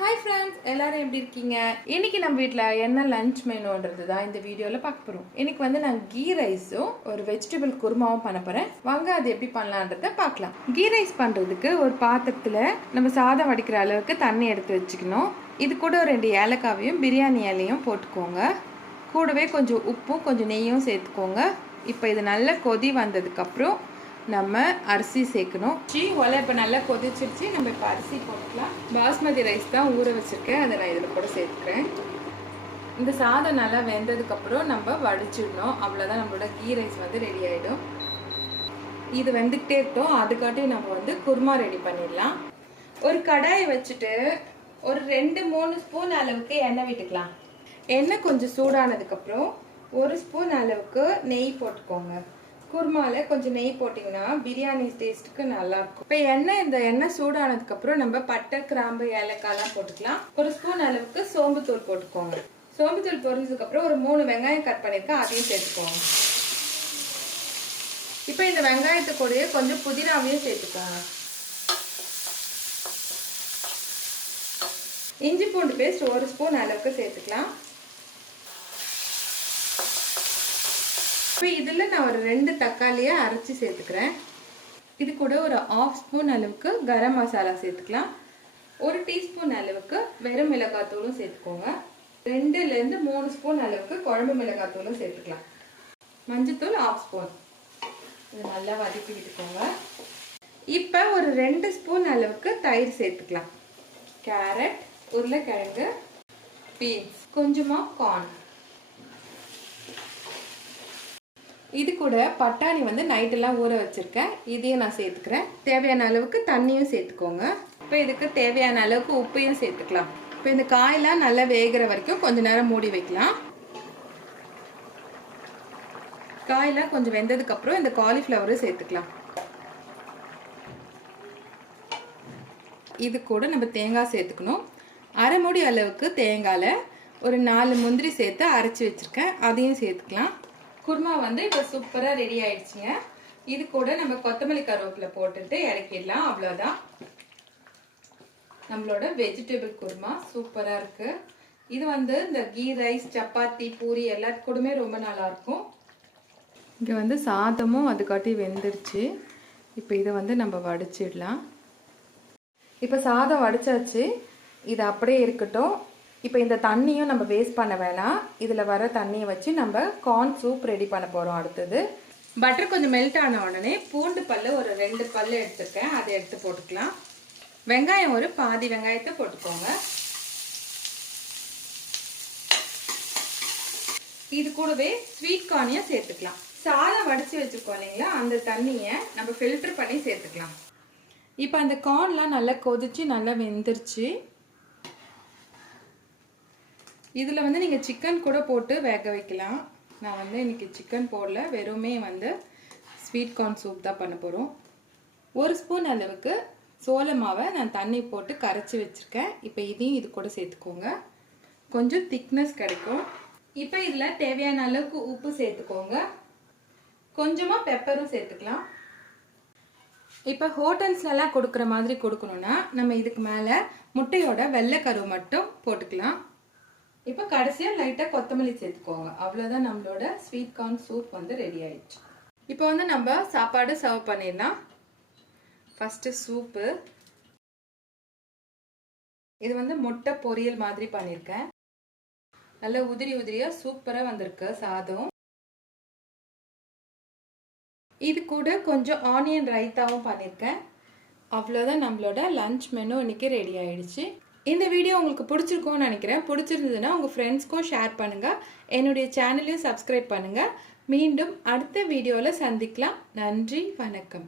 Hi friends, எல்லாரும் எப்படி இருக்கீங்க? இன்னைக்கு நம்ம வீட்ல என்ன லஞ்ச் மெனுன்றது தான் இந்த வீடியோல பார்க்க போறோம். இன்னைக்கு வந்து நான் கீ ரைஸும் ஒரு வெஜிடபிள் குருமாவும் பண்ண போறேன். வாங்க அது எப்படி பண்ணலாம்ன்றத பார்க்கலாம். கீ ரைஸ் பண்றதுக்கு ஒரு பாத்திரத்துல நம்ம சாதம் வடிக்கிற அளவுக்கு தண்ணி எடுத்து வச்சுக்கணும். இது கூட ஒரு 2 ஏலக்காவையும் பிரியாணி இலையும் போட்டுக்கோங்க. கூடவே கொஞ்சம் உப்பும் கொஞ்சம் நெய்யும் சேர்த்துக்கோங்க. இப்போ இது நல்லா கொதி வந்ததுக்கு அப்புறம் நம்ம அரிசி சேர்க்கணும். ஒலை இப்போ நல்லா கொதிச்சிருச்சு. நம்ம இப்போ அரிசி போட்டுக்கலாம். பாஸ்மதி ரைஸ் தான் ஊற வச்சுருக்கேன், அதை நான் இதில் கூட சேர்த்துக்கிறேன். இந்த சாதம் நல்லா வெந்ததுக்கப்புறம் நம்ம வடிச்சிடணும். அவ்வளோதான், நம்மளோட கீ ரைஸ் வந்து ரெடி ஆகிடும். இது வெந்துக்கிட்டே இருக்கட்டும். அதுக்காட்டி நம்ம வந்து குருமா ரெடி பண்ணிடலாம். ஒரு கடாயை வச்சுட்டு ஒரு 2-3 ஸ்பூன் அளவுக்கு எண்ணெய் விட்டுக்கலாம். எண்ணெய் கொஞ்சம் சூடானதுக்கப்புறம் 1 ஸ்பூன் அளவுக்கு நெய் போட்டுக்கோங்க. குருமாவில் கொஞ்சம் நெய் போட்டிங்கன்னா பிரியாணி டேஸ்ட்டுக்கு நல்லாயிருக்கும். இப்போ இந்த எண்ணெய் சூடானதுக்கப்புறம் நம்ம பட்டை, கிராம்பு, ஏலக்காய்லாம் போட்டுக்கலாம். 1 ஸ்பூன் அளவுக்கு சோம்புத்தூள் போட்டுக்கோங்க. சோம்புத்தூள் பொரிஞ்சதுக்கப்புறம் ஒரு 3 வெங்காயம் கட் பண்ணியிருக்கேன், அதையும் சேர்த்துக்கோங்க. இப்போ இந்த வெங்காயத்து கூடயே கொஞ்சம் புதினாவையும் சேர்த்துக்கோங்க. இஞ்சி பூண்டு பேஸ்ட் 1 ஸ்பூன் அளவுக்கு சேர்த்துக்கலாம். இப்போ இதில் நான் ஒரு 2 தக்காளியை அரைச்சி சேர்த்துக்கிறேன். இது கூட ஒரு 1/2 ஸ்பூன் அளவுக்கு கரம் மசாலா சேர்த்துக்கலாம். 1 டீஸ்பூன் அளவுக்கு வெறும் மிளகாத்தூளும் சேர்த்துக்கோங்க. 2லேருந்து 3 ஸ்பூன் அளவுக்கு குழம்பு மிளகாத்தூளும் சேர்த்துக்கலாம். மஞ்சத்தூள் 1/2 ஸ்பூன். இது நல்லா வதக்கி விட்டுக்கோங்க. இப்போ ஒரு 2 ஸ்பூன் அளவுக்கு தயிர் சேர்த்துக்கலாம். கேரட், உருளைக்கிழங்கு, பீன்ஸ், கொஞ்சமாக கார்ன். இது கூட பட்டாணி வந்து நைட்டெல்லாம் ஊற வச்சுருக்கேன், இதையும் நான் சேர்த்துக்கிறேன். தேவையான அளவுக்கு தண்ணியும் சேர்த்துக்கோங்க. இப்போ இதுக்கு தேவையான அளவுக்கு உப்பையும் சேர்த்துக்கலாம். இப்போ இந்த காயெல்லாம் நல்லா வேகிற வரைக்கும் கொஞ்சம் நேரம் மூடி வைக்கலாம். காயெல்லாம் கொஞ்சம் வெந்ததுக்கப்புறம் இந்த காலிஃப்ளவரும் சேர்த்துக்கலாம். இது கூட நம்ம தேங்காய் சேர்த்துக்கணும். 1/2 மூடி அளவுக்கு தேங்காயில் ஒரு 4 முந்திரி சேர்த்து அரைச்சி வச்சுருக்கேன், அதையும் சேர்த்துக்கலாம். குருமா வந்து இப்போ சூப்பராக ரெடி ஆயிடுச்சுங்க. இது கூட நம்ம கொத்தமல்லி கருவேப்பிலை போட்டுட்டு இறக்கிடலாம். அவ்வளோதான், நம்மளோட வெஜிடபிள் குருமா சூப்பராக இருக்குது. இது வந்து இந்த கீ ரைஸ், சப்பாத்தி, பூரி எல்லாத்து கூடமே ரொம்ப நல்லாயிருக்கும். இங்கே வந்து சாதமும் அதுக்காட்டி வெந்துருச்சு. இப்போ இதை வந்து நம்ம வடிச்சிடலாம். இப்போ சாதம் வடிச்சாச்சு, இது அப்படியே இருக்கட்டும். இப்போ இந்த தண்ணியும் நம்ம வேஸ்ட் பண்ண வேணாம். இதில் வர தண்ணியை வச்சு நம்ம கார்ன் சூப் ரெடி பண்ண போகிறோம். அடுத்தது பட்டர் கொஞ்சம் மெல்ட் ஆன உடனே பூண்டு பல்லு ஒரு 2 பல்லு எடுத்துருக்கேன், அதை எடுத்து போட்டுக்கலாம். வெங்காயம் ஒரு பாதி வெங்காயத்தை போட்டுக்கோங்க. இது கூடவே ஸ்வீட் கார்னையும் சேர்த்துக்கலாம். சாதம் வடித்து வச்சுருக்கோம் இல்லைங்களா, அந்த தண்ணியை நம்ம ஃபில்டர் பண்ணி சேர்த்துக்கலாம். இப்போ அந்த கார்ன்லாம் நல்லா கொதிச்சு நல்லா வெந்துருச்சு. இதில் வந்து நீங்கள் சிக்கன் கூட போட்டு வேக வைக்கலாம். நான் வந்து இன்றைக்கி சிக்கன் போடல, வெறுமே வந்து ஸ்வீட் கார்ன் சூப் தான் பண்ண போகிறோம். 1 ஸ்பூன் அளவுக்கு சோள மாவை நான் தண்ணி போட்டு கரைச்சி வச்சுருக்கேன். இப்போ இதையும் இது கூட சேர்த்துக்கோங்க, கொஞ்சம் திக்னஸ் கிடைக்கும். இப்போ இதில் தேவையான அளவுக்கு உப்பு சேர்த்துக்கோங்க. கொஞ்சமாக பெப்பரும் சேர்த்துக்கலாம். இப்போ ஹோட்டல்ஸ்லாம் கொடுக்குற மாதிரி கொடுக்கணுன்னா நம்ம இதுக்கு மேலே முட்டையோட வெள்ளைக்கரு மட்டும் போட்டுக்கலாம். இப்போ கடைசியாக லைட்டாக கொத்தமல்லி சேர்த்துக்கோங்க. அவ்வளோதான், நம்மளோட ஸ்வீட் கார்ன் சூப் வந்து ரெடி ஆயிடுச்சு. இப்போ வந்து நம்ம சாப்பாடு சர்வ் பண்ணிடலாம். First soup. இது வந்து முட்டை பொரியல் மாதிரி பண்ணியிருக்கேன். நல்லா உதிரி உதிரியாக சூப்பராக வந்திருக்கு சாதம். இது கூட கொஞ்சம் ஆனியன் ரைத்தாவும் பண்ணியிருக்கேன். அவ்வளோதான், நம்மளோட லஞ்ச் மெனு இன்னைக்கு ரெடி ஆயிடுச்சு. இந்த வீடியோ உங்களுக்கு பிடிச்சிருக்கும்னு நினைக்கிறேன். பிடிச்சிருந்ததுன்னா உங்கள் ஃப்ரெண்ட்ஸ்க்கும் ஷேர் பண்ணுங்கள். என்னுடைய சேனலையும் சப்ஸ்கிரைப் பண்ணுங்கள். மீண்டும் அடுத்த வீடியோவில் சந்திக்கலாம். நன்றி, வணக்கம்.